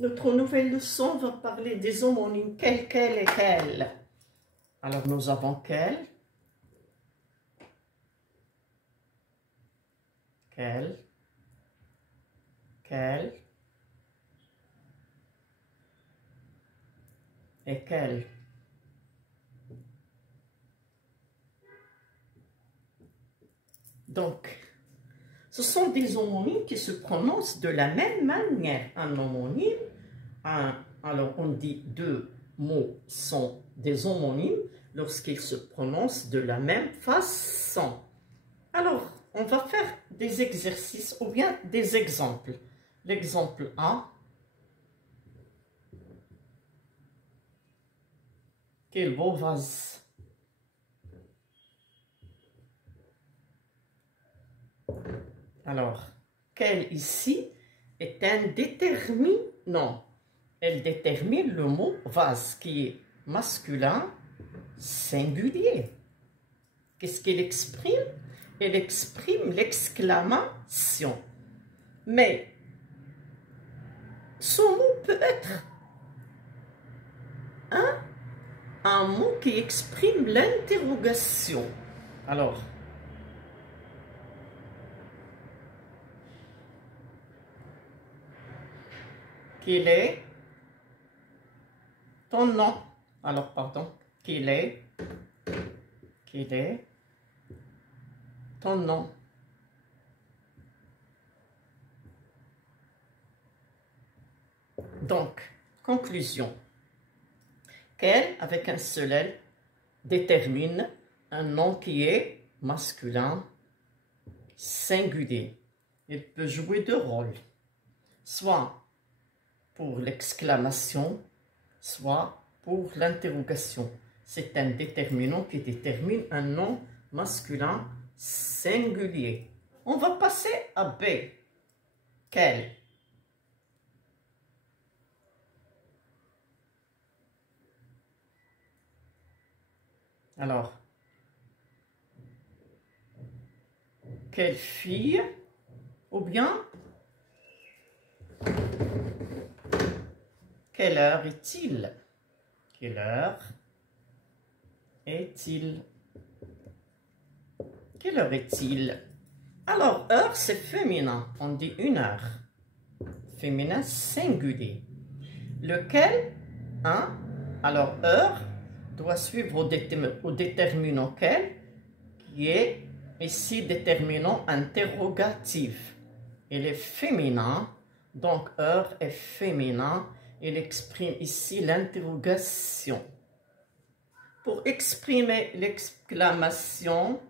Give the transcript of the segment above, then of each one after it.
Notre nouvelle leçon va parler des homonymes quel, quel et quel. Alors nous avons quel, quel, quel et quel. Donc, ce sont des homonymes qui se prononcent de la même manière. Un homonyme, alors on dit deux mots sont des homonymes lorsqu'ils se prononcent de la même façon. Alors, on va faire des exercices ou bien des exemples. L'exemple A. Quel beau vase. Alors, quel ici est un déterminant. Elle détermine le mot vase qui est masculin singulier. Qu'est-ce qu'elle exprime? Elle exprime l'exclamation. Mais ce mot peut être un mot qui exprime l'interrogation. Alors, quel est ton nom? Alors, pardon, quel est ton nom? Donc, conclusion. Quel, avec un seul L, détermine un nom qui est masculin singulier. Il peut jouer deux rôles, soit pour l'exclamation, soit pour l'interrogation. C'est un déterminant qui détermine un nom masculin singulier. On va passer à B. Quel? Alors, quelle fille ou bien quelle heure est-il? Quelle heure est-il? Quelle heure est-il? Alors, heure, c'est féminin. On dit une heure. Féminin singulier. Lequel? Un. Alors, heure doit suivre au déterminant quel, qui est ici déterminant interrogatif. Il est féminin, donc heure est féminin. Il exprime ici l'interrogation. Pour exprimer l'exclamation,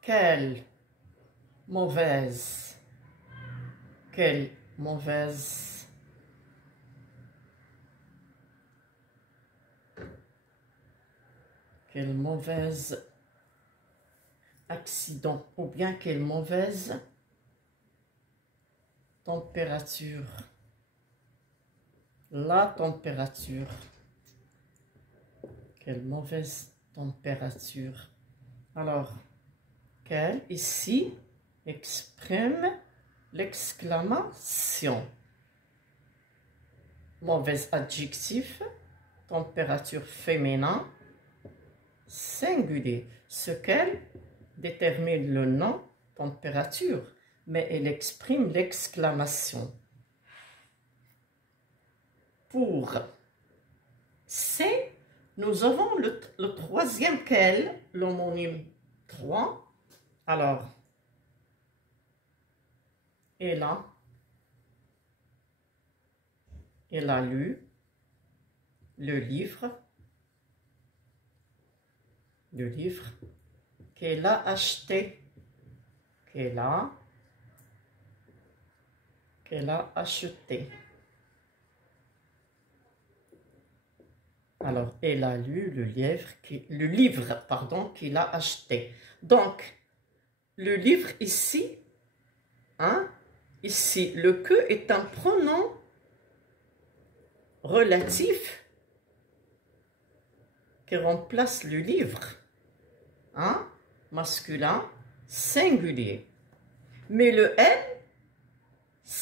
quelle mauvaise, quelle mauvaise. Quel mauvais accident ou bien quelle mauvaise température. La température. Quelle mauvaise température. Alors, quelle ici exprime l'exclamation. Mauvais adjectif, température féminin, singulier. Ce qu'elle détermine le nom, température, mais elle exprime l'exclamation. Pour C, nous avons le troisième quel, l'homonyme 3. Alors, elle a lu le livre qu'elle a acheté, qu'elle a acheté. Alors, elle a lu le livre qu'il a acheté. Donc, le livre ici, ici, le que est un pronom relatif qui remplace le livre, masculin singulier. Mais le L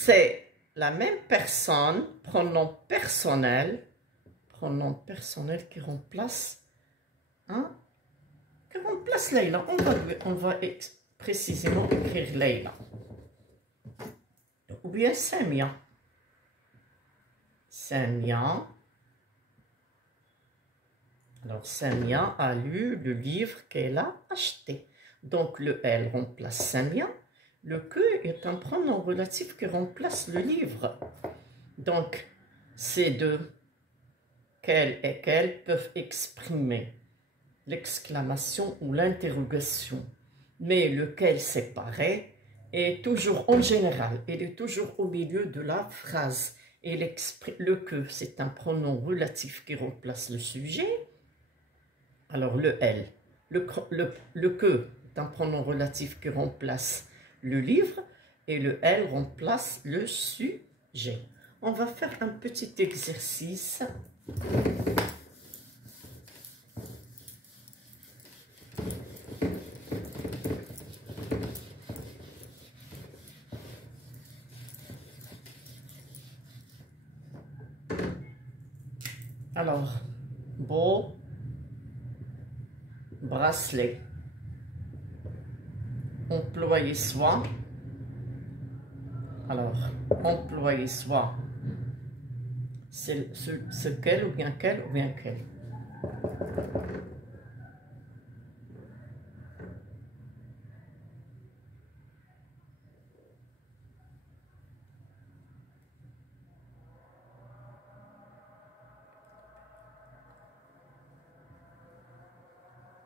c'est la même personne, pronom personnel qui remplace, hein, Leïla. On va précisément écrire Leïla. Ou bien Samia. Alors, Samia a lu le livre qu'elle a acheté. Donc, le elle remplace Samia. Le que est un pronom relatif qui remplace le livre. Donc, ces deux, quel et quel, peuvent exprimer l'exclamation ou l'interrogation. Mais lequel séparé est toujours en général, il est toujours au milieu de la phrase. Et le que, c'est un pronom relatif qui remplace le sujet. Alors le elle, le que est un pronom relatif qui remplace le livre et le elle remplace le sujet. On va faire un petit exercice. Alors, beau bracelet. Employé soit. Alors, employé soit. C'est quel ou bien quel ou bien quel.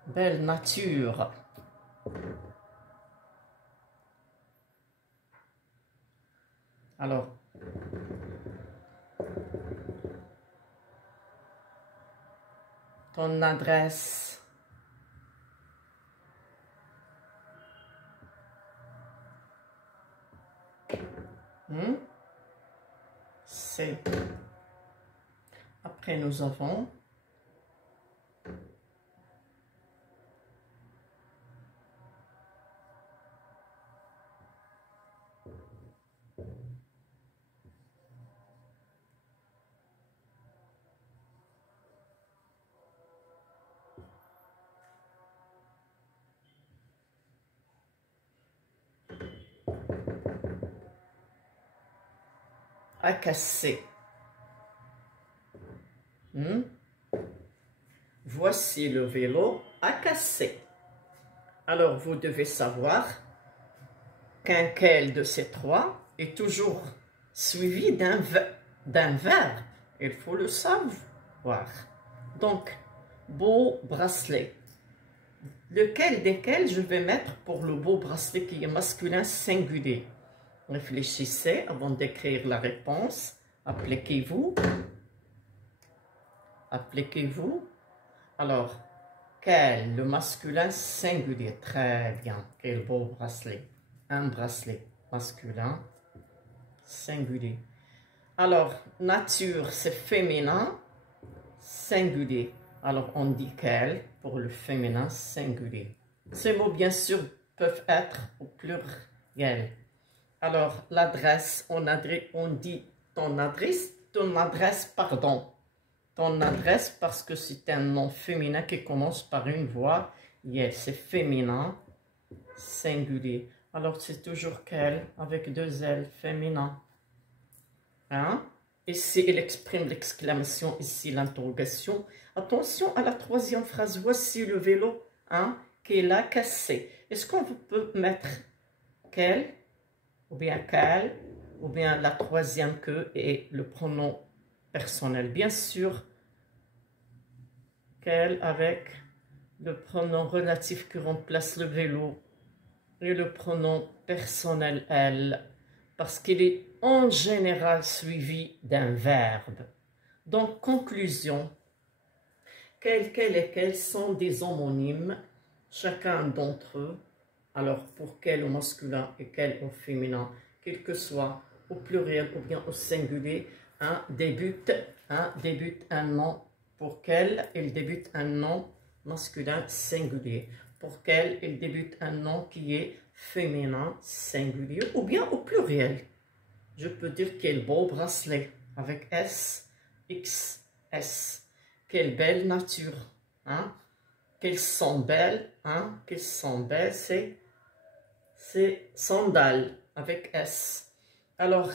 Belle nature. Alors, ton adresse. C'est. Après, nous avons à casser. Voici le vélo à casser. Alors, vous devez savoir qu'un quel de ces trois est toujours suivi d'un verbe. Il faut le savoir. Donc, beau bracelet. Lequel desquels je vais mettre pour le beau bracelet qui est masculin singulier? Réfléchissez avant d'écrire la réponse. Appliquez-vous. Appliquez-vous. Alors, quel, le masculin singulier. Très bien. Quel beau bracelet. Un bracelet masculin singulier. Alors, nature, c'est féminin singulier. Alors, on dit quel pour le féminin singulier. Ces mots, bien sûr, peuvent être au pluriel. Alors, l'adresse, on dit ton adresse, pardon. Ton adresse parce que c'est un nom féminin qui commence par une voix. C'est féminin, singulier. Alors, c'est toujours quel avec deux L, féminin. Hein? Ici, il exprime l'exclamation, ici l'interrogation. Attention à la troisième phrase. Voici le vélo qui l'a cassé. Est-ce qu'on peut mettre quel ou bien quel ou bien la troisième que et le pronom personnel? Bien sûr, quel avec le pronom relatif qui remplace le vélo et le pronom personnel elle, parce qu'il est en général suivi d'un verbe. Donc, conclusion, quel et quels sont des homonymes, chacun d'entre eux, alors pour quel au masculin et quel au féminin, quel que soit au pluriel ou bien au singulier, débute un nom. Pour quel il débute un nom masculin singulier. Pour quel il débute un nom qui est féminin singulier ou bien au pluriel. je peux dire quel beau bracelet avec S, X, S. Quelle belle nature, hein? Qu'elles sont belles, hein? Qu'elles sont belles, c'est sandales avec S. Alors,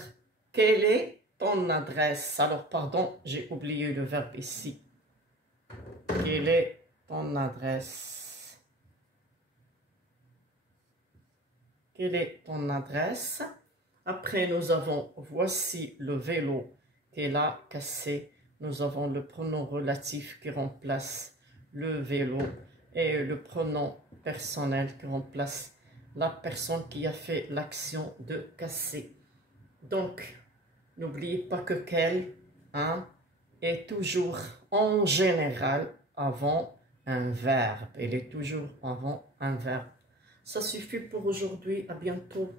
quelle est ton adresse? Alors, pardon, j'ai oublié le verbe ici. Quelle est ton adresse? Quelle est ton adresse? Après, nous avons voici le vélo qu'elle a cassé. Nous avons le pronom relatif qui remplace le vélo et le pronom personnel qui remplace la personne qui a fait l'action de casser. Donc, n'oubliez pas que quel, hein, est toujours en général avant un verbe. Il est toujours avant un verbe. Ça suffit pour aujourd'hui. À bientôt.